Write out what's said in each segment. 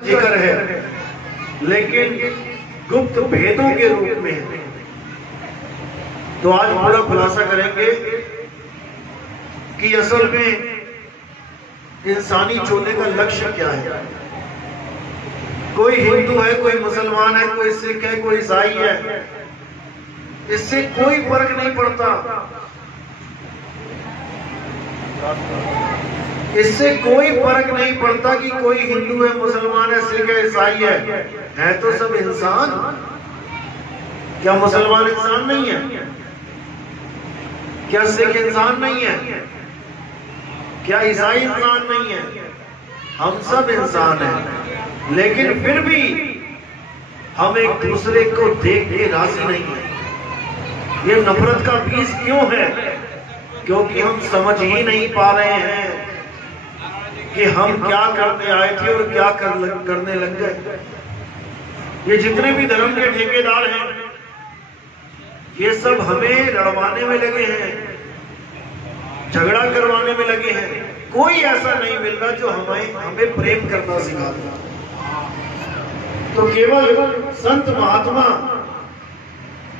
जिक्र है, लेकिन गुप्त भेदों के रूप में है। तो आज पूरा खुलासा करेंगे कि असल में इंसानी चोले का लक्ष्य क्या है। कोई हिंदू है, कोई मुसलमान है, कोई सिख है, कोई ईसाई है, इससे कोई फर्क नहीं पड़ता। इससे कोई फर्क नहीं पड़ता कि कोई हिंदू है, मुसलमान है, सिख है, ईसाई है तो सब इंसान। क्या मुसलमान इंसान नहीं है? क्या सिख इंसान नहीं है? क्या ईसाई इंसान नहीं है? हम सब इंसान हैं, लेकिन फिर भी हम एक दूसरे को देख के राजी नहीं है। ये नफरत का बीज क्यों है? क्योंकि हम समझ ही नहीं पा रहे हैं कि हम क्या करने आए थे और क्या करने लग गए। ये जितने भी धर्म के ठेकेदार हैं, ये सब हमें लड़वाने में लगे हैं, झगड़ा करवाने में लगे हैं। कोई ऐसा नहीं मिल रहा जो हमें प्रेम करना सिखा दे। तो केवल संत महात्मा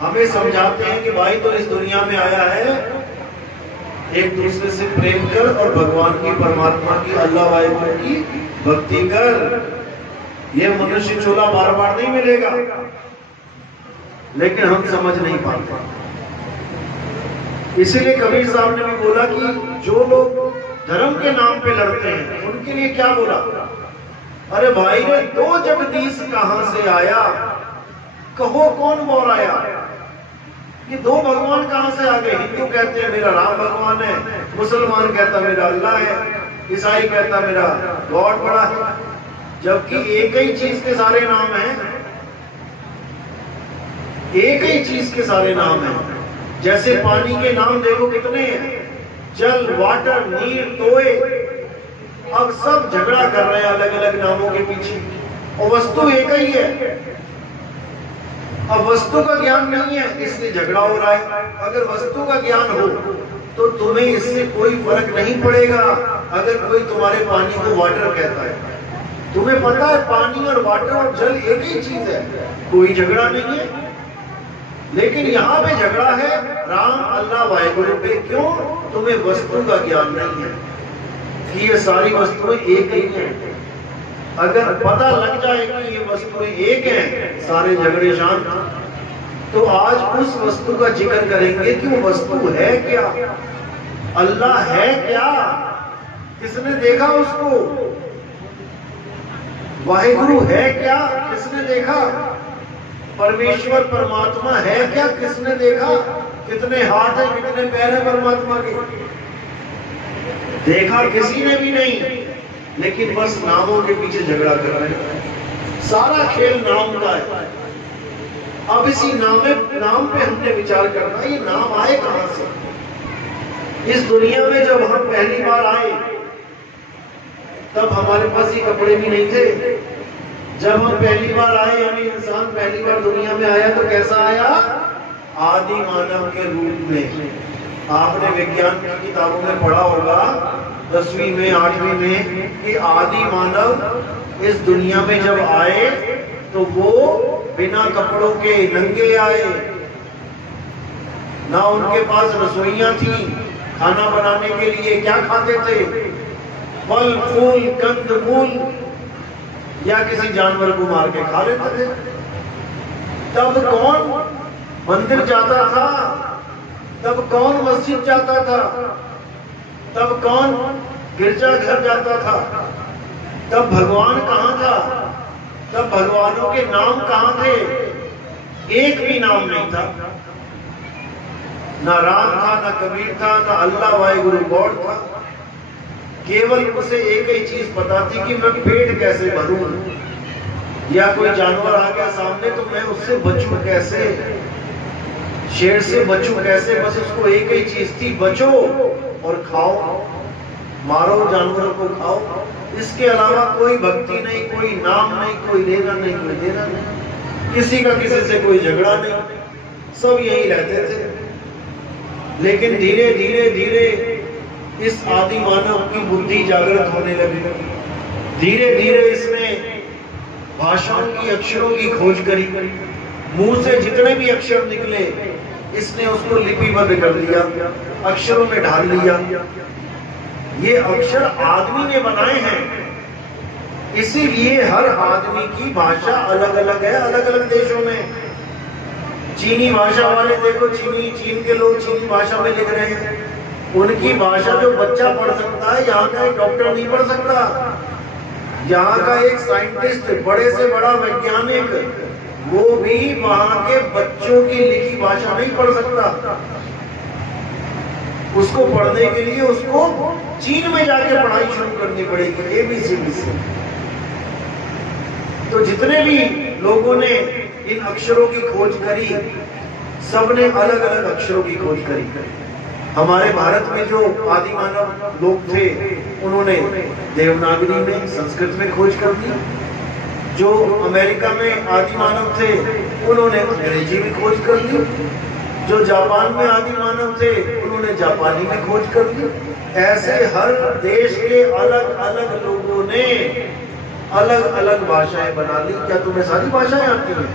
हमें समझाते हैं कि भाई तो इस दुनिया में आया है, एक दूसरे से प्रेम कर और भगवान की, परमात्मा की, अल्लाह वाहिगुरु की भक्ति कर। ये मनुष्य चोला बार बार नहीं मिलेगा, लेकिन हम समझ नहीं पाते। इसीलिए कबीर साहब ने भी बोला कि जो लोग धर्म के नाम पे लड़ते हैं, उनके लिए क्या बोला? अरे भाई रे, दो जगदीश कहां से आया, कहो कौन बोल आया? ये दो भगवान कहां से आ गए? हिंदू कहते हैं मेरा राम भगवान है, मुसलमान कहता मेरा अल्लाह है, ईसाई कहता मेरा गॉड बड़ा है, जबकि एक ही चीज के सारे नाम हैं। एक ही चीज के सारे नाम हैं। जैसे पानी के नाम देखो कितने हैं, जल, वाटर, नीर, तोए। अब सब झगड़ा कर रहे हैं अलग अलग नामों के पीछे, और वस्तु एक ही है। अब वस्तु का ज्ञान नहीं है, इसलिए झगड़ा हो रहा है। अगर वस्तु का ज्ञान हो तो तुम्हें इससे कोई फर्क नहीं पड़ेगा। अगर कोई तुम्हारे पानी को वाटर कहता है, तुम्हें पता है पानी और वाटर और जल एक ही चीज है, कोई झगड़ा नहीं है। लेकिन यहाँ पे झगड़ा है राम, अल्लाह, वाहिगुरु पे। क्यों? तुम्हें वस्तु का ज्ञान नहीं है कि ये सारी वस्तुएं एक ही हैं। अगर पता लग जाए कि ये वस्तुएं एक हैं, सारे झगड़े शांत। तो आज उस वस्तु का जिक्र करेंगे कि वो वस्तु है क्या, अल्लाह है क्या, किसने देखा उसको? वाहिगुरु है क्या, किसने देखा? परमेश्वर परमात्मा है क्या, किसने देखा? कितने हाथ है, कितने पैर है परमात्मा के? देखा किसी ने भी नहीं, लेकिन बस नामों के पीछे झगड़ा कर रहे हैं। सारा खेल नाम का है। अब इसी नाम पे हमने विचार करना, ये नाम आए कहां से? इस दुनिया में जब हम पहली बार आए, तब हमारे पास ये कपड़े भी नहीं थे। जब हम पहली बार आए, यानी इंसान पहली बार दुनिया में आया, तो कैसा आया? आदि मानव के रूप में। आपने विज्ञान की किताबों में पढ़ा होगा 10वीं में, 8वीं में, कि आदि मानव इस दुनिया में जब आए तो वो बिना कपड़ों के नंगे आए। ना उनके पास रसोइयां थी खाना बनाने के लिए। क्या खाते थे? फल, फूल, कंद मूल, या किसी जानवर को मार के खा लेते थे। तब कौन मंदिर जाता था? तब कौन मस्जिद जाता था? तब कौन गिरजा घर जाता था? तब भगवान कहां था? तब भगवानों के नाम कहां थे? एक भी नाम नहीं था। ना राम था, ना कबीर था, ना अल्लाह वाहिगुरु गॉड था। केवल उसे एक ही चीज पता थी कि मैं पेट कैसे भरूं, या कोई जानवर आ गया सामने तो मैं उससे बचूं कैसे, शेर से बचूं कैसे। बस उसको एक ही चीज थी, बचो और खाओ, मारो जानवरों को खाओ। इसके अलावा कोई भक्ति नहीं, कोई नाम नहीं, कोई लेना नहीं, कोई देना नहीं, किसी का किसी से कोई झगड़ा नहीं, सब यही रहते थे। लेकिन धीरे धीरे धीरे इस आदि मानव की बुद्धि जागृत होने लगी। धीरे धीरे इसने भाषाओं की, अक्षरों की खोज करी। मुंह से जितने भी अक्षर निकले इसने उसको लिपिबद्ध कर दिया, अक्षरों में ढाल लिया। ये अक्षर आदमी ने बनाए हैं, इसीलिए हर आदमी की भाषा अलग अलग है, अलग अलग देशों में। चीनी भाषा वाले देखो, चीन के लोग चीनी भाषा में लिख रहे हैं। उनकी भाषा जो बच्चा पढ़ सकता है, यहाँ का एक डॉक्टर नहीं पढ़ सकता। यहाँ का एक साइंटिस्ट, बड़े से बड़ा वैज्ञानिक, वो भी वहां के बच्चों की लिखी भाषा नहीं पढ़ सकता। उसको पढ़ने के लिए उसको चीन में जाके पढ़ाई शुरू करनी पड़ेगी, ABCD से। तो जितने भी लोगों ने इन अक्षरों की खोज करी, सबने अलग अलग अक्षरों की खोज करी। हमारे भारत में जो आदि मानव लोग थे, उन्होंने देवनागरी में, संस्कृत में खोज कर दी। जो अमेरिका में आदि मानव थे, उन्होंने अंग्रेजी में खोज कर ली। जो जापान में आदि मानव थे, उन्होंने जापानी में खोज कर ली। ऐसे हर देश के अलग अलग लोगों ने अलग अलग भाषाएं बना ली। क्या तुम्हें सारी भाषाएं आती हैं?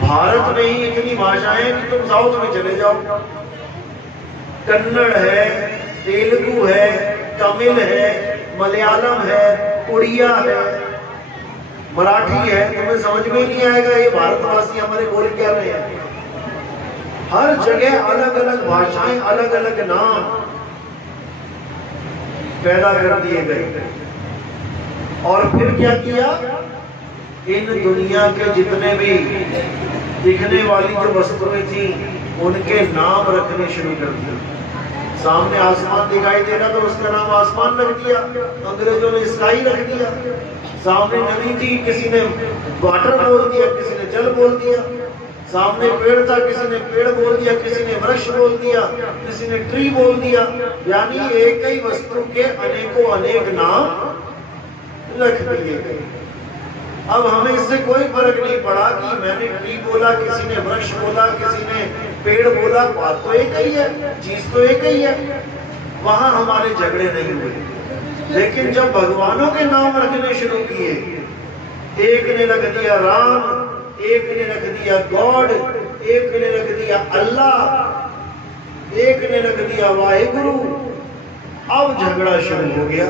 भारत में ही इतनी भाषाएं कि तुम साउथ में चले जाओ, कन्नड़ है, तेलुगु है, तमिल है, मलयालम है, उड़िया है, मराठी है। तुम्हें समझ में नहीं आएगा ये भारतवासी हमारे बोल क्या रहे हैं। हर जगह अलग अलग भाषाएं, अलग अलग नाम पैदा कर दिए गए। और फिर क्या किया? इन दुनिया के जितने भी दिखने वाली जो वस्तुएं थी, उनके नाम रखने शुरू कर दिए। सामने आसमान दिखाई दे रहा था, उसका नाम आसमान रख दिया, अंग्रेजों ने स्काई रख दिया। सामने नदी थी, किसी ने वाटर बोल दिया, किसी ने जल बोल दिया। सामने पेड़ था, किसी ने पेड़ बोल दिया, किसी ने वृक्ष बोल दिया, किसी ने ट्री बोल दिया। यानी एक ही वस्तु के अनेकों अनेक नाम रख दिए गए। अब हमें इससे कोई फर्क नहीं पड़ा कि मैंने ट्री बोला, किसी ने वृक्ष बोला, किसी ने पेड़ बोला, बात तो एक ही है, चीज तो एक ही है। वहां हमारे झगड़े नहीं हुए। लेकिन जब भगवानों के नाम रखने शुरू किए, एक ने रख दिया राम, एक ने रख दिया गॉड, एक ने रख दिया अल्लाह, एक ने रख दिया वाहिगुरु, अब झगड़ा शुरू हो गया।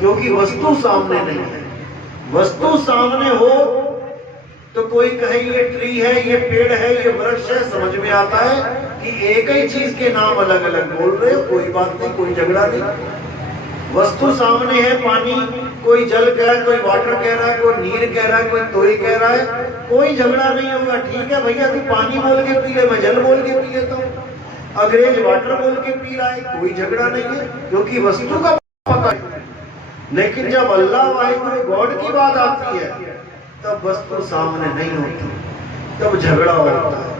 क्योंकि वस्तु सामने नहीं है। वस्तु सामने हो तो कोई कहे ये ट्री है, ये पेड़ है, ये वृक्ष है, समझ में आता है कि एक ही चीज के नाम अलग अलग बोल रहे हो, कोई बात नहीं, कोई झगड़ा नहीं। वस्तु सामने है, पानी, कोई जल कह रहा है, कोई वाटर कह रहा है, कोई नीर कह रहा है, कोई तोई कह रहा है, कोई झगड़ा नहीं होगा। ठीक है भैया, तू पानी बोल के पी ले, मैं जल बोल के पी लेता हूँ। अंग्रेज वाटर बोल के पी रहा है, कोई झगड़ा नहीं है, क्योंकि वस्तु का पता है। लेकिन जब अल्लाह वाहिगुरु गॉड की बात आती है, तब वस्तु सामने नहीं होती, तब झगड़ा होता है।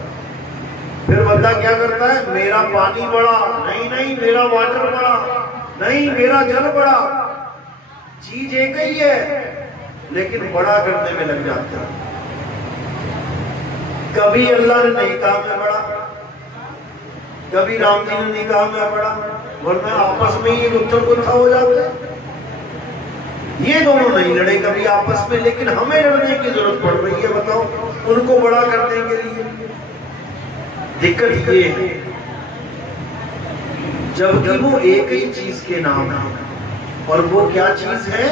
फिर बंदा क्या करता है? मेरा पानी बड़ा, नहीं नहीं मेरा वाटर बड़ा, नहीं मेरा जल बड़ा। चीज एक ही है, लेकिन बड़ा करने में लग जाता है। कभी अल्लाह ने नहीं कहा मैं बड़ा, कभी राम जी ने नहीं कहा मैं बड़ा, वरना आपस में ही गुत्थम गुत्था हो जाते हैं। ये दोनों नहीं लड़े कभी आपस में, लेकिन हमें लड़ने की जरूरत पड़ रही है। बताओ, उनको बड़ा करने के लिए। दिक्कत ये है, जबकि वो एक ही चीज के नाम है। और वो क्या चीज है?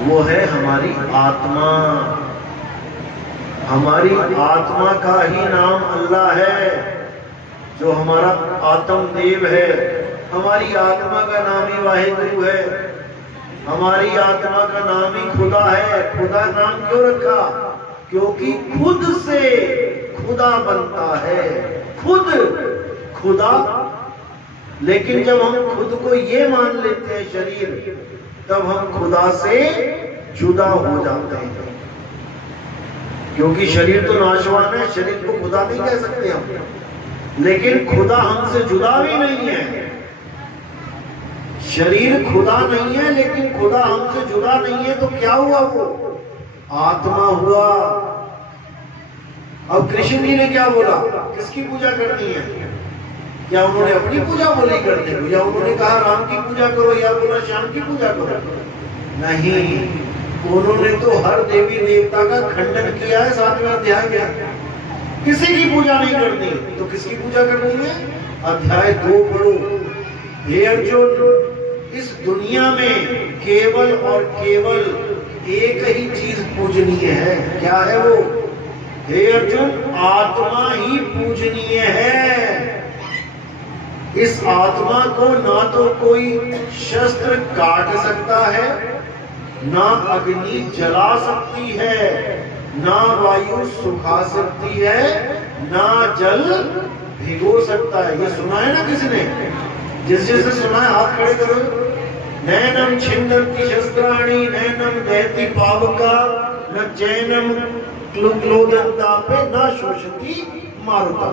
वो है हमारी आत्मा। हमारी आत्मा का ही नाम अल्लाह है, जो हमारा आत्म देव है। हमारी आत्मा का नाम ही वाहिगुरु है, हमारी आत्मा का नाम ही खुदा है। खुदा नाम क्यों रखा? क्योंकि खुद से खुदा बनता है, खुद खुदा। लेकिन जब हम खुद को ये मान लेते हैं शरीर, तब हम खुदा से जुदा हो जाते हैं। क्योंकि शरीर तो नाशवान है, शरीर को खुदा नहीं कह सकते हम। लेकिन खुदा हमसे जुदा भी नहीं है। शरीर खुदा नहीं है, लेकिन खुदा हमसे जुदा नहीं है। तो क्या हुआ? वो आत्मा हुआ। अब कृष्ण जी ने क्या बोला? किसकी पूजा करनी है? क्या उन्होंने अपनी पूजा बोली करने को, या उन्होंने कहा राम की पूजा करो, या बोला श्याम की पूजा करो? नहीं, उन्होंने तो हर देवी देवता का खंडन किया है 7वें अध्याय में। किसी की पूजा नहीं करनी, तो किसकी पूजा करनी है? अध्याय 2 पढ़ो। हे अर्जुन, इस दुनिया में केवल और केवल एक ही चीज पूजनीय है। क्या है वो? हे अर्जुन, आत्मा ही पूजनीय है। इस आत्मा को ना तो कोई शस्त्र काट सकता है, ना अग्नि जला सकती है, ना वायु सुखा सकती है, ना जल भिगो सकता है। ये सुना है ना किसी ने? जिसने सुना है हाथ खड़े करो। नैनम छिन्दन्ति शस्त्राणि नैनम दहति पावका न चैनम क्लोदन्तापे न शोषति मारुता।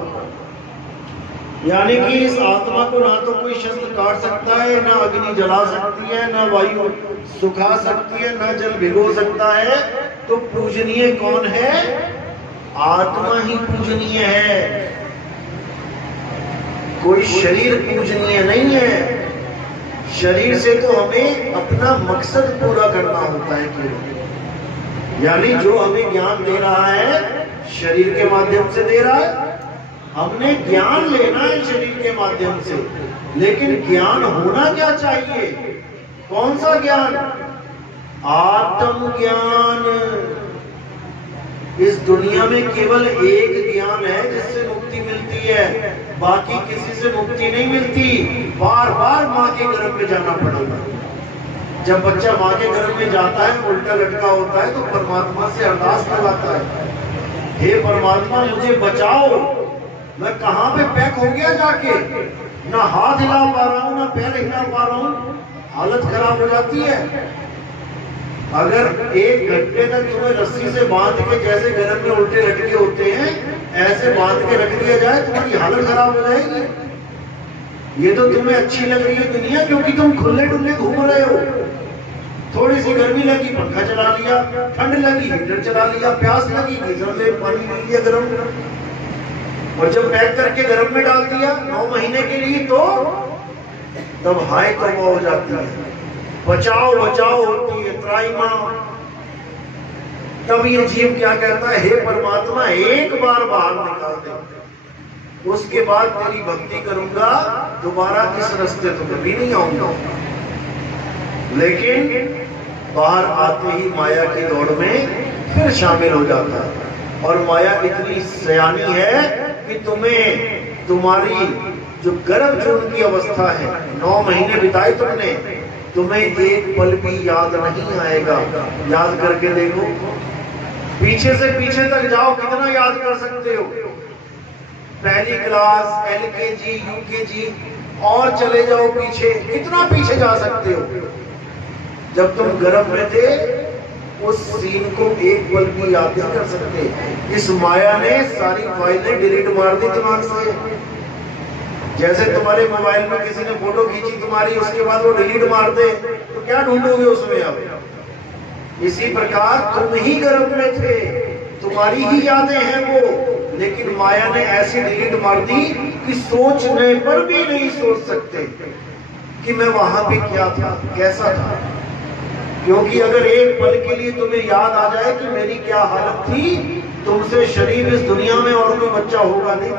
यानी कि इस आत्मा को ना तो कोई शस्त्र काट सकता है, ना अग्नि जला सकती है, ना वायु सुखा सकती है, ना जल भिगो सकता है। तो पूजनीय कौन है? आत्मा ही पूजनीय है, कोई शरीर पूजनीय नहीं है। शरीर से तो हमें अपना मकसद पूरा करना होता है केवल। यानी जो हमें ज्ञान दे रहा है शरीर के माध्यम से दे रहा है। हमने ज्ञान लेना है शरीर के माध्यम से, लेकिन ज्ञान होना क्या चाहिए? कौन सा ज्ञान? आत्म ज्ञान। इस दुनिया में केवल एक ज्ञान है जिससे मुक्ति मिलती है, बाकी किसी से मुक्ति नहीं मिलती। बार बार माँ के गर्भ में जाना पड़ेगा। जब बच्चा माँ के गर्भ में जाता है, उल्टा लटका होता है, तो परमात्मा से अरदास करवाता है, हे परमात्मा मुझे बचाओ, मैं कहां पे पैक हो गया जाके, ना हाथ हिला पा रहा हूं, ना पैर हिला पा रहा हूं। हालत खराब हो जाती है। अगर 1 घंटे तक तुम्हें रस्सी से बांध के, जैसे गर्भ में उल्टे लटके होते हैं, ऐसे बांध के रख दिया जाए, तुम्हारी हालत खराब हो जाएगी। ये तो तुम्हें अच्छी लग रही है दुनिया, क्योंकि तुम खुले डुल्ले घूम रहे हो। थोड़ी सी गर्मी लगी, पंखा चला लिया, ठंड लगी, हीटर चला लिया, प्यास लगी, गीजर से पानी पी लिया गर्म, और जब पैक करके गर्म में डाल दिया 9 महीने के लिए, तो तब हाय तौबा हो जाती है, बचाओ बचाओ होती है, त्राई मां। तब ये जीव क्या कहता है? हे परमात्मा, एक बार बाहर निकाल दे, उसके बाद तेरी भक्ति करूंगा, दोबारा इस रास्ते तो कभी नहीं आऊंगा। लेकिन बाहर आते ही माया की दौड़ में फिर शामिल हो जाता है। और माया इतनी सयानी है कि तुम्हें, तुम्हारी जो गर्भ जून की अवस्था है, 9 महीने बिताए तुमने, तुम्हें एक पल भी याद नहीं आएगा। याद करके देखो, पीछे से पीछे तक जाओ, कितना याद कर सकते हो? पहली क्लास, LKG, UKG, और चले जाओ पीछे, कितना पीछे जा सकते हो? जब तुम गर्भ में थे, उस सीन को एक पल भी याद नहीं कर सकते। इस माया ने सारी फाइलें डिलीट मार दी दिमाग से। जैसे तुम्हारे मोबाइल में किसी ने फोटो खींची तुम्हारी, उसके बाद वो डिलीट मार दे, तो क्या ढूंढोगे उसमें अब? इसी प्रकार तुम ही गर्भ में थे, तुम्हारी ही यादें हैं वो, लेकिन माया ने ऐसी डिलीट मार दी कि सोचने पर भी नहीं सोच सकते कि मैं वहां पे क्या था, कैसा था। क्योंकि अगर एक पल के लिए तुम्हें याद आ जाए कि मेरी क्या हालत थी, तुमसे शरीर इस दुनिया में और कोई बच्चा होगा नहीं,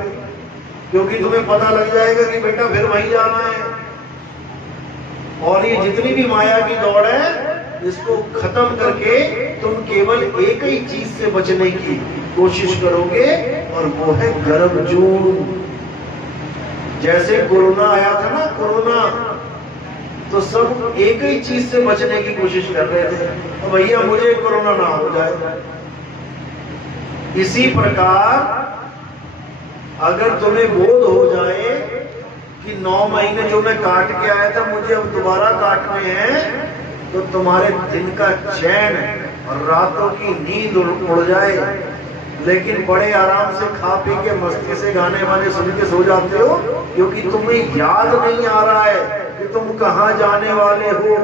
क्योंकि तुम्हें पता लग जाएगा कि बेटा फिर वहीं जाना है। और ये जितनी भी माया की दौड़ है, इसको खत्म करके तुम केवल एक ही चीज से बचने की कोशिश करोगे, और वो है गर्भ जून। जैसे कोरोना आया था ना, कोरोना, तो सब एक ही चीज से बचने की कोशिश कर रहे थे, तो भैया मुझे कोरोना ना हो जाए। इसी प्रकार अगर तुम्हें बोध हो जाए कि 9 महीने जो मैं काट के आया था, मुझे अब दोबारा काटने हैं, तो तुम्हारे दिन का चैन और रातों की नींद उड़ जाए। लेकिन बड़े आराम से खा पी के मस्ती से गाने वाने सुन के सो जाते हो, क्योंकि तुम्हें याद नहीं आ रहा है कि तुम कहां जाने वाले हो।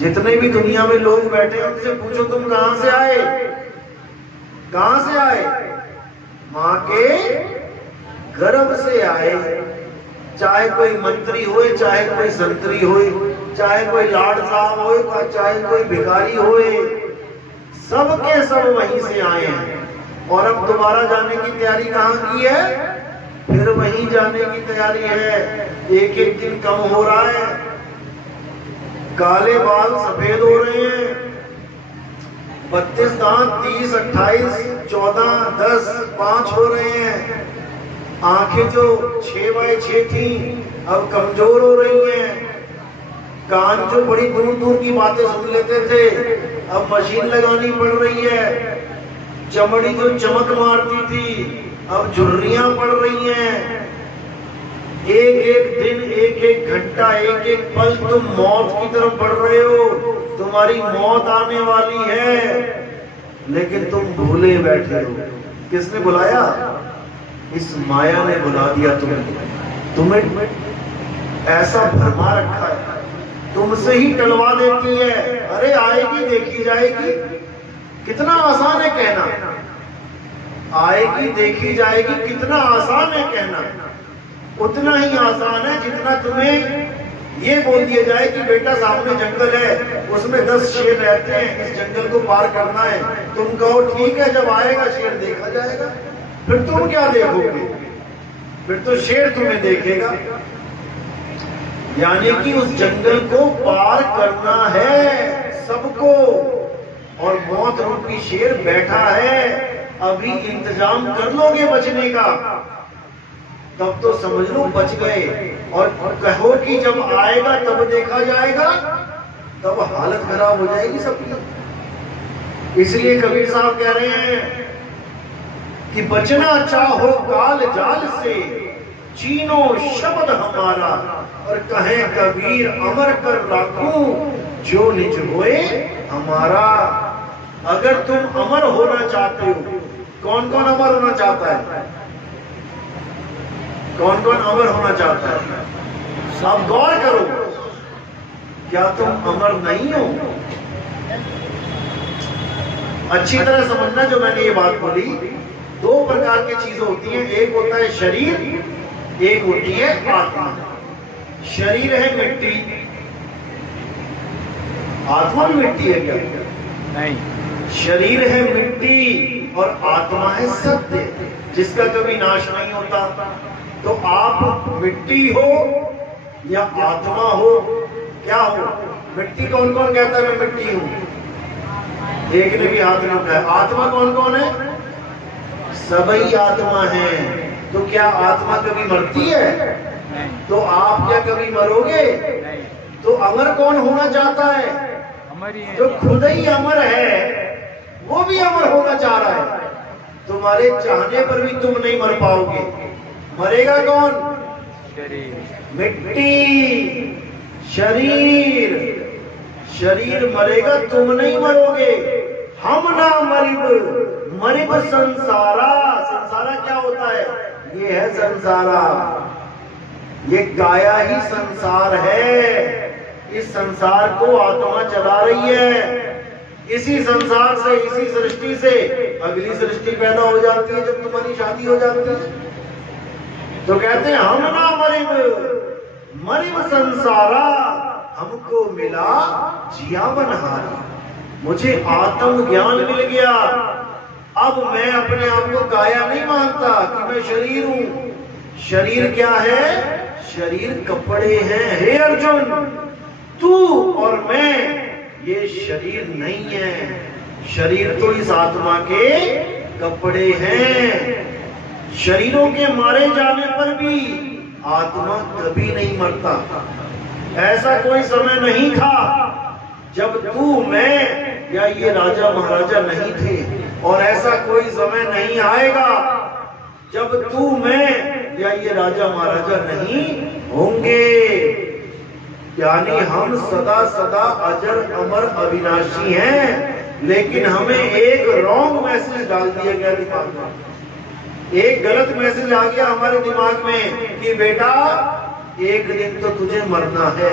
जितने भी दुनिया में लोग बैठे हैं, उनसे पूछो तुम कहां से आए? कहां से आए? मां के गर्भ से आए। चाहे कोई मंत्री होए, चाहे कोई संतरी होए, चाहे कोई लाड साहब हो, चाहे कोई भिखारी होए, सबके सब वहीं से आए हैं। और अब दोबारा जाने की तैयारी कहाँ की है? फिर वहीं जाने की तैयारी है। एक एक दिन कम हो रहा है, काले बाल सफेद हो रहे हैं, 32 दांत 30, 28, 14, 10, 5 हो रहे हैं। आंखें जो 6x6 थी अब कमजोर हो रही हैं। कान जो बड़ी दूर दूर की बातें सुन लेते थे अब मशीन लगानी पड़ रही है। चमड़ी जो चमक मारती थी अब झुर्रियां पड़ रही हैं। एक एक दिन, एक एक घंटा, एक एक पल तुम मौत की तरफ बढ़ रहे हो। तुम्हारी मौत आने वाली है, लेकिन तुम भूले बैठे हो। किसने बुलाया? इस माया ने बुला दिया तुम्हें ऐसा भरमा रखा है, तुमसे ही टलवा देती है। अरे आएगी देखी जाएगी, कितना आसान है कहना। आएगी देखी जाएगी, कितना आसान है कहना। उतना ही आसान है जितना तुम्हें ये बोल दिया जाए कि बेटा सामने जंगल है, उसमें 10 शेर रहते हैं, इस जंगल को पार करना है। तुम कहो ठीक है, जब आएगा शेर देखा जाएगा। फिर तुम क्या देखोगे? फिर तो शेर तुम्हें देखेगा। यानी कि उस जंगल को पार करना है सबको, और मौत रूपी शेर बैठा है। अभी इंतजाम कर लोगे बचने का, तब तो समझ लो बच गए। और कहो कि जब आएगा तब देखा जाएगा, तब हालत खराब हो जाएगी सबकी। इसलिए कबीर साहब कह रहे हैं कि बचना चाहो काल जाल से, चीनो शब्द हमारा। और कहे कबीर अमर कर राखूं, जो निज होए हमारा। अगर तुम अमर होना चाहते हो, कौन कौन अमर होना चाहता है? कौन कौन अमर होना चाहता है? अब गौर करो, क्या तुम अमर नहीं हो? अच्छी तरह समझना जो मैंने ये बात बोली। 2 प्रकार की चीजें होती हैं, एक होता है शरीर, एक होती है आत्मा। शरीर है मिट्टी, आत्मा भी मिट्टी है क्या? नहीं। शरीर है मिट्टी और आत्मा है सत्य, जिसका कभी नाश नहीं होता। तो आप मिट्टी हो या आत्मा हो? क्या हो? मिट्टी कौन कौन कहता है मैं मिट्टी हूं? एक ने भी हाथ नहीं उठाया। आत्मा कौन कौन है? सभी आत्मा है। तो क्या आत्मा कभी मरती है? तो आप क्या कभी मरोगे? तो अमर कौन होना चाहता है? जो खुद ही अमर है वो भी अमर होना चाह रहा है। तुम्हारे चाहने पर भी तुम नहीं मर पाओगे। मरेगा कौन? मिट्टी, शरीर। शरीर मरेगा, तुम नहीं मरोगे। हम ना मरिब, मरिब संसारा। संसारा क्या होता है? ये है संसारा, ये गाया ही संसार है। इस संसार को आत्मा चला रही है। इसी संसार से, इसी सृष्टि से अगली सृष्टि पैदा हो जाती है जब तुम्हारी शादी हो जाती है। तो कहते हैं हम ना मरिब, मरिब संसारा। हमको मिला जिया बनहारा। मुझे आत्म ज्ञान मिल गया। अब मैं अपने आप को गाया नहीं मानता कि मैं शरीर हूं। शरीर क्या है? शरीर कपड़े हैं। हे अर्जुन, तू और मैं ये शरीर नहीं है। शरीर तो इस आत्मा के कपड़े हैं। शरीरों के मारे जाने पर भी आत्मा कभी नहीं मरता। ऐसा कोई समय नहीं था जब तू, मैं या ये राजा महाराजा नहीं थे, और ऐसा कोई समय नहीं आएगा जब तू, मैं या ये राजा महाराजा नहीं होंगे। यानी हम सदा सदा अजर अमर अविनाशी हैं। लेकिन हमें एक रॉन्ग मैसेज डाल दिया गया दिमाग में। एक गलत मैसेज आ गया हमारे दिमाग में कि बेटा एक दिन तो तुझे मरना है।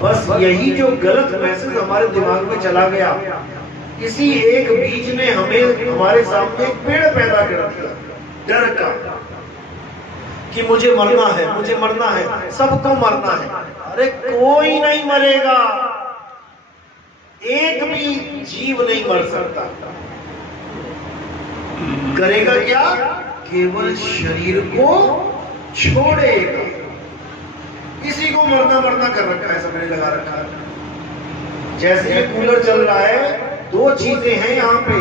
बस यही जो गलत मैसेज हमारे दिमाग में चला गया, इसी एक बीज ने हमें, हमारे सामने एक पेड़ पैदा कर दिया डर का। कि मुझे मरना है, मुझे मरना है, सबको मरना है। अरे कोई नहीं मरेगा, एक भी जीव नहीं मर सकता। करेगा क्या? केवल शरीर को छोड़ेगा। किसी को मरना मरना कर रखा है, सबने लगा रखा है। जैसे ये कूलर चल रहा है, दो चीजें हैं यहाँ पे,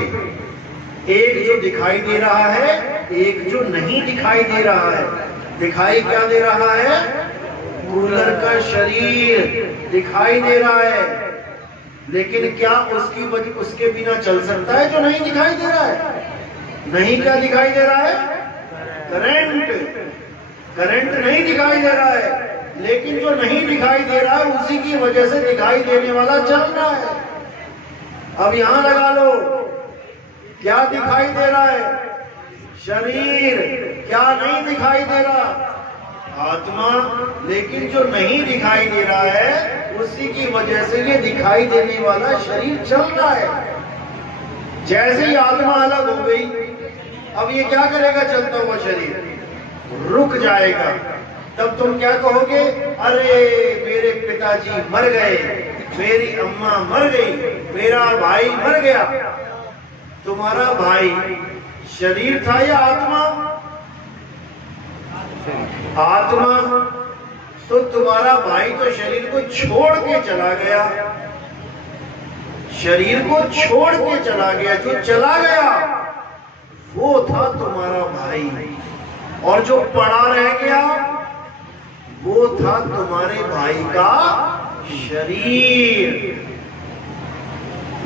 एक जो दिखाई दे रहा है, एक जो नहीं दिखाई दे रहा है। दिखाई क्या दे रहा है? कूलर का शरीर दिखाई दे रहा है, लेकिन क्या उसके बिना चल सकता है जो नहीं दिखाई दे रहा है? नहीं, क्या दिखाई दे रहा है? करंट। करंट नहीं दिखाई दे रहा है, लेकिन जो नहीं दिखाई दे रहा है उसी की वजह से दिखाई देने वाला चल रहा है। अब यहां लगा लो, क्या दिखाई दे रहा है? शरीर। क्या नहीं दिखाई दे रहा? आत्मा। लेकिन जो नहीं दिखाई दे रहा है उसी की वजह से ये दिखाई देने वाला शरीर चल रहा है। जैसे ही आत्मा अलग हो गई, अब ये क्या करेगा? चलता हुआ शरीर रुक जाएगा। तब तुम क्या कहोगे? अरे मेरे पिताजी मर गए, मेरी अम्मा मर गई, मेरा भाई मर गया। तुम्हारा भाई शरीर था या आत्मा? आत्मा। तो तुम्हारा भाई तो शरीर को छोड़ के चला गया, शरीर को छोड़ के चला गया। जो चला गया वो था तुम्हारा भाई, और जो पड़ा रह गया वो था तुम्हारे भाई का शरीर।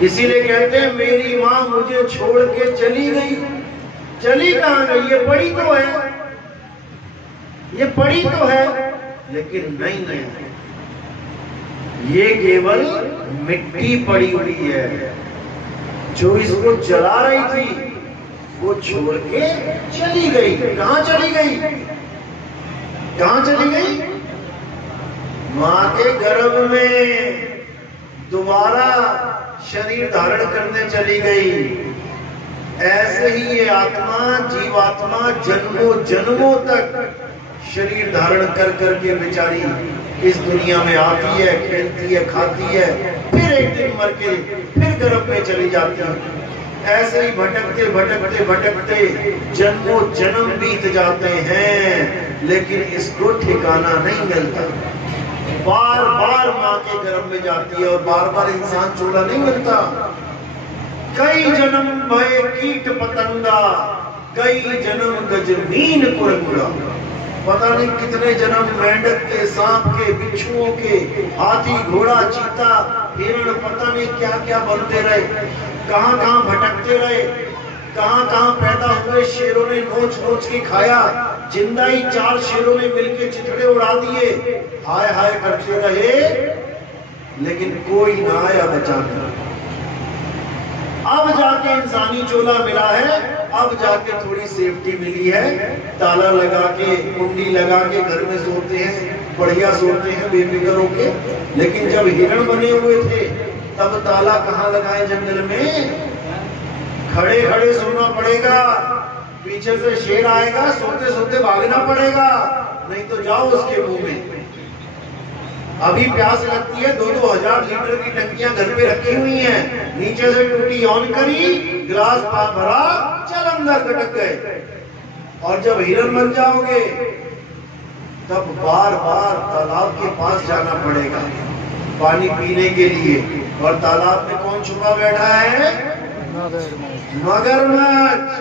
इसीलिए कहते हैं मेरी मां मुझे छोड़ के चली गई। चली कहां गई? ये पड़ी तो है, ये पड़ी तो है, लेकिन नहीं, ये केवल मिट्टी पड़ी हुई है। जो इसको जला रही थी वो छोड़ के चली गई। कहां चली गई? कहां चली गई? मां के गर्भ में दोबारा शरीर धारण करने चली गई। ऐसे ही ये आत्मा, जीवात्मा जन्मों जन्मों तक शरीर धारण कर करके बेचारी इस दुनिया में आती है, खेलती है, खाती है, फिर एक दिन मर के फिर गर्भ में चली जाती है। ऐसे ही भटकते भटकते भटकते जन्मों जन्म बीत जाते हैं, लेकिन इसको ठिकाना नहीं मिलता। बार बार मां के गर्भ में जाती है और बार बार इंसान चूल्हा नहीं मिलता। कई जन्म भय कीट पतंगा, कई जन्म गजमीन कुरकुरा। पता नहीं कितने जन्म मेंढक के, सांप के, बिच्छुओं के, हाथी, घोड़ा, चीता, हिरण, पता नहीं क्या क्या बनते रहे, कहां कहां भटकते रहे, कहां कहां पैदा हुए। शेरों ने नोच नोच के खाया, जिंदा ही 4 शेरों ने मिलकर चिथड़े उड़ा दिए, हाय हाय करते रहे, लेकिन कोई ना आया बचाने। अब जाके इंसानी चोला मिला है, अब जाके थोड़ी सेफ्टी मिली है। ताला लगा के, कुंडी लगा के घर में सोते हैं, बढ़िया सोते हैं बेफिक्र होके। लेकिन जब हिरण बने हुए थे तब ताला कहाँ लगाए? जंगल में। खड़े खड़े सोना पड़ेगा, पीछे से शेर आएगा, सोते सोते भागना पड़ेगा, नहीं तो जाओ उसके मुंह में। अभी प्यास लगती है, 2-2 हजार लीटर की टंकियां घर पे रखी हुई हैं, नीचे से टूटी ऑन करी, गिलास भरा, चल अंदर कटक गए। और जब हिरण मर जाओगे तब बार बार तालाब के पास जाना पड़ेगा पानी पीने के लिए। और तालाब में कौन छुपा बैठा है? मगरमच्छ।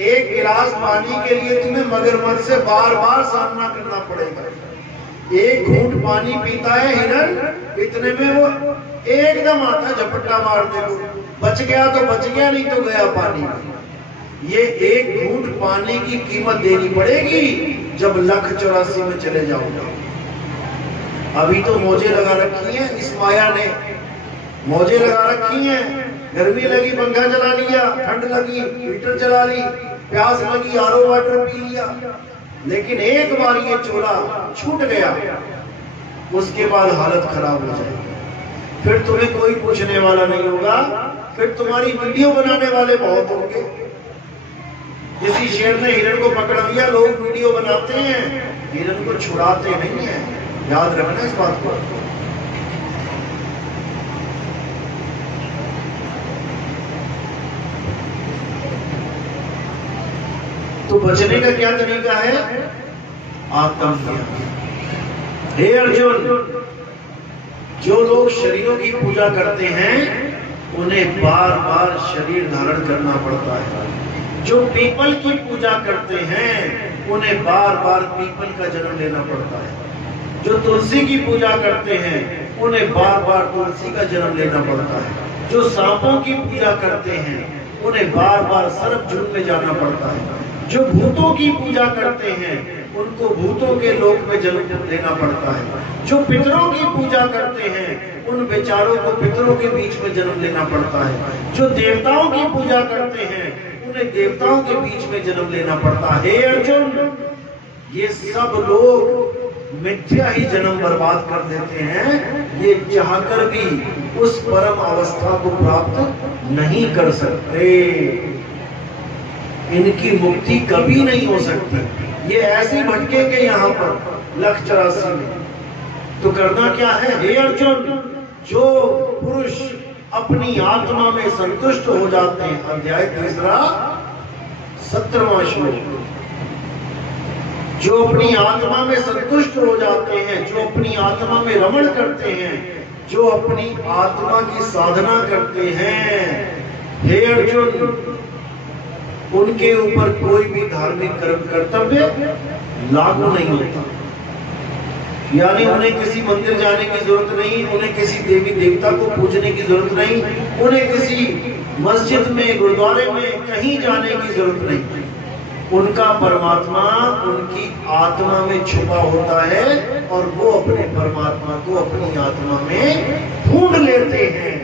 एक गिलास पानी के लिए तुम्हें मगरमच्छ से बार बार सामना करना पड़ेगा। एक घूंट पानी पीता है हिरण, इतने में वो एकदम आता झपट्टा मारने को। बच गया तो बच गया, नहीं तो गया पानी में। ये एक घूंट पानी की कीमत देनी पड़ेगी जब 1,84 में चले जाओगे। अभी तो मौजे लगा रखी हैं, इस माया ने मौजे लगा रखी हैं। गर्मी लगी पंखा चला लिया, ठंड लगी हीटर चला ली, प्यास लगी आरओ वाटर पी लिया। लेकिन एक बार ये चोला छूट गया, उसके बाद हालत खराब हो जाएगी। फिर तुम्हें कोई पूछने वाला नहीं होगा, फिर तुम्हारी वीडियो बनाने वाले बहुत होंगे, किसी शेर ने हिरण को पकड़ लिया, लोग वीडियो बनाते हैं, हिरण को छुड़ाते नहीं है। याद रखना इस बात को। तो बचने का क्या तरीका है? आत्मज्ञान। हे अर्जुन, जो लोग शरीरों की पूजा करते हैं उन्हें बार बार शरीर धारण करना पड़ता है। जो पीपल की पूजा करते हैं उन्हें बार बार पीपल का जन्म लेना पड़ता है। जो तुलसी की पूजा करते हैं उन्हें बार बार तुलसी का जन्म लेना पड़ता है। जो सांपों की पूजा करते हैं उन्हें बार बार सर्प झुंड में जाना पड़ता है। जो भूतों की पूजा करते हैं उनको भूतों के लोक में जन्म लेना पड़ता है। जो पितरों की पूजा करते हैं उन बेचारों को पितरों के बीच में जन्म लेना पड़ता है। जो देवताओं की पूजा करते हैं उन्हें देवताओं के बीच में जन्म लेना पड़ता है। हे अर्जुन, ये सब लोग मिथ्या ही जन्म बर्बाद कर देते हैं। ये चाहकर भी उस परम अवस्था को प्राप्त नहीं कर सकते। इनकी मुक्ति कभी नहीं हो सकती। ये ऐसे भटकेंगे यहाँ पर 1,84 में। तो करना क्या है? हे अर्जुन, जो पुरुष अपनी आत्मा में संतुष्ट हो जाते हैं, अध्याय 3 17वां श्लोक, जो अपनी आत्मा में संतुष्ट हो जाते हैं, जो अपनी आत्मा में रमण करते हैं, जो अपनी आत्मा की साधना करते हैं, हे अर्जुन, उनके ऊपर कोई भी धार्मिक कर्म कर्तव्य लागू नहीं होता। यानी उन्हें किसी मंदिर जाने की जरूरत नहीं, उन्हें किसी देवी देवता को पूजने की जरूरत नहीं, उन्हें किसी मस्जिद में, गुरुद्वारे में कहीं जाने की जरूरत नहीं। उनका परमात्मा उनकी आत्मा में छुपा होता है और वो अपने परमात्मा को अपनी आत्मा में ढूंढ लेते हैं।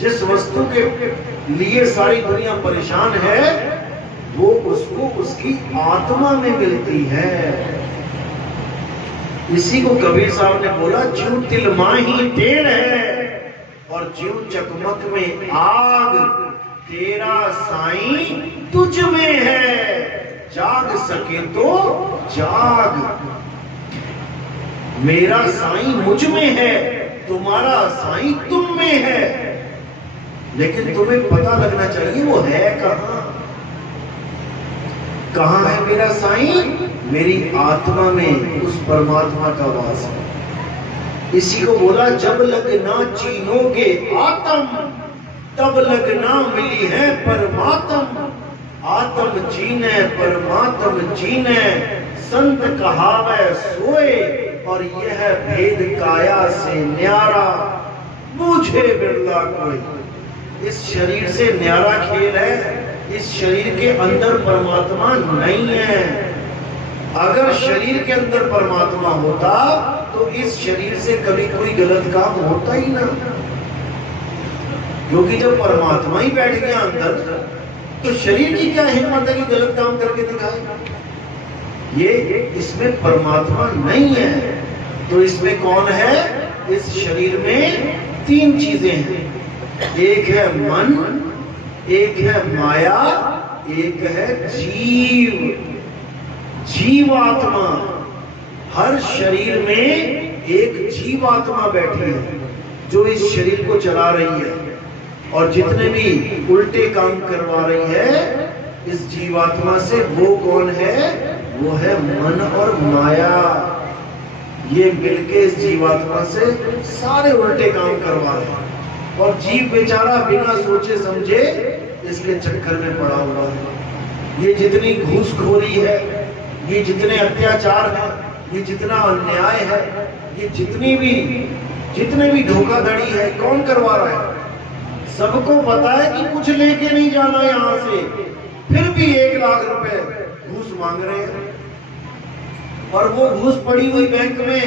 जिस वस्तु के लिए सारी दुनिया परेशान है वो उसको उसकी आत्मा में मिलती है। इसी को कबीर साहब ने बोला, ज्यों तिल माही तेल है और ज्यों चकमक में आग, तेरा साईं तुझ में है, जाग सके तो जाग। मेरा साईं मुझ में है, तुम्हारा साईं तुम में है, लेकिन तुम्हें पता लगना चाहिए वो है कहां। कहां है मेरा साईं? मेरी आत्मा में उस परमात्मा का वास है। इसी को बोला, जब लगना चीनोगे आत्म तब लगना मिली है परमात्म। आत्म जीने परमात्म जीने, संत कहावे सोए, और यह भेद काया से न्यारा, मुझे बिरला कोई। इस शरीर से न्यारा खेल है। इस शरीर के अंदर परमात्मा नहीं है। अगर शरीर के अंदर परमात्मा होता तो इस शरीर से कभी कोई गलत काम होता ही ना, क्योंकि जब परमात्मा ही बैठ गया अंदर तो शरीर की क्या हिम्मत है कि गलत काम करके दिखाए। ये इसमें परमात्मा नहीं है। तो इसमें कौन है? इस शरीर में 3 चीजें हैं। एक है मन, एक है माया, एक है जीव। जीवात्मा, हर शरीर में एक जीवात्मा बैठी है जो इस शरीर को चला रही है, और जितने भी उल्टे काम करवा रही है इस जीवात्मा से, वो कौन है? वो है मन और माया। ये मिलके इस जीवात्मा से सारे उल्टे काम करवा रहे हैं, और जीव बेचारा बिना सोचे समझे इसके चक्कर में पड़ा हुआ है। ये जितनी घूसखोरी है, ये जितने अत्याचार है, ये जितना अन्याय है, ये जितने भी धोखाधड़ी है, कौन करवा रहा है? सबको पता है कि कुछ लेके नहीं जाना यहां से, फिर भी 1 लाख रुपए घूस मांग रहे हैं, और वो घूस पड़ी हुई बैंक में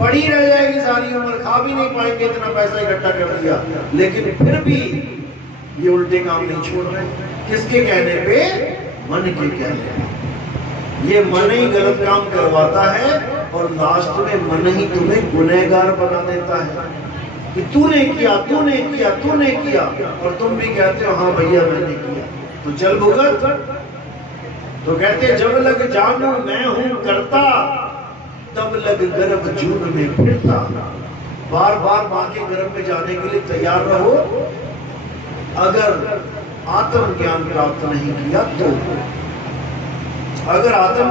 पड़ी रह जाएगी सारी उम्र, खा भी नहीं पाएंगे, इतना पैसा इकट्ठा कर दिया, लेकिन फिर भी ये उल्टे काम नहीं छोड़ रहे। किसके कहने पे? मन के कहने पे। ये मन ही गलत काम करवाता है, और लास्ट में मन ही तुम्हें गुनहगार बना देता है कि तूने किया, तूने किया, तूने किया, और तुम भी कहते हो हाँ भैया मैंने किया। तो चल भुगत। तो कहते जब लग जानू मैं हूं करता, तब लग गर्भ जून में फिरता। बार बार मां के गर्भ में जाने के लिए तैयार रहो। अगर आत्म ज्ञान प्राप्त नहीं किया तो, अगर आत्म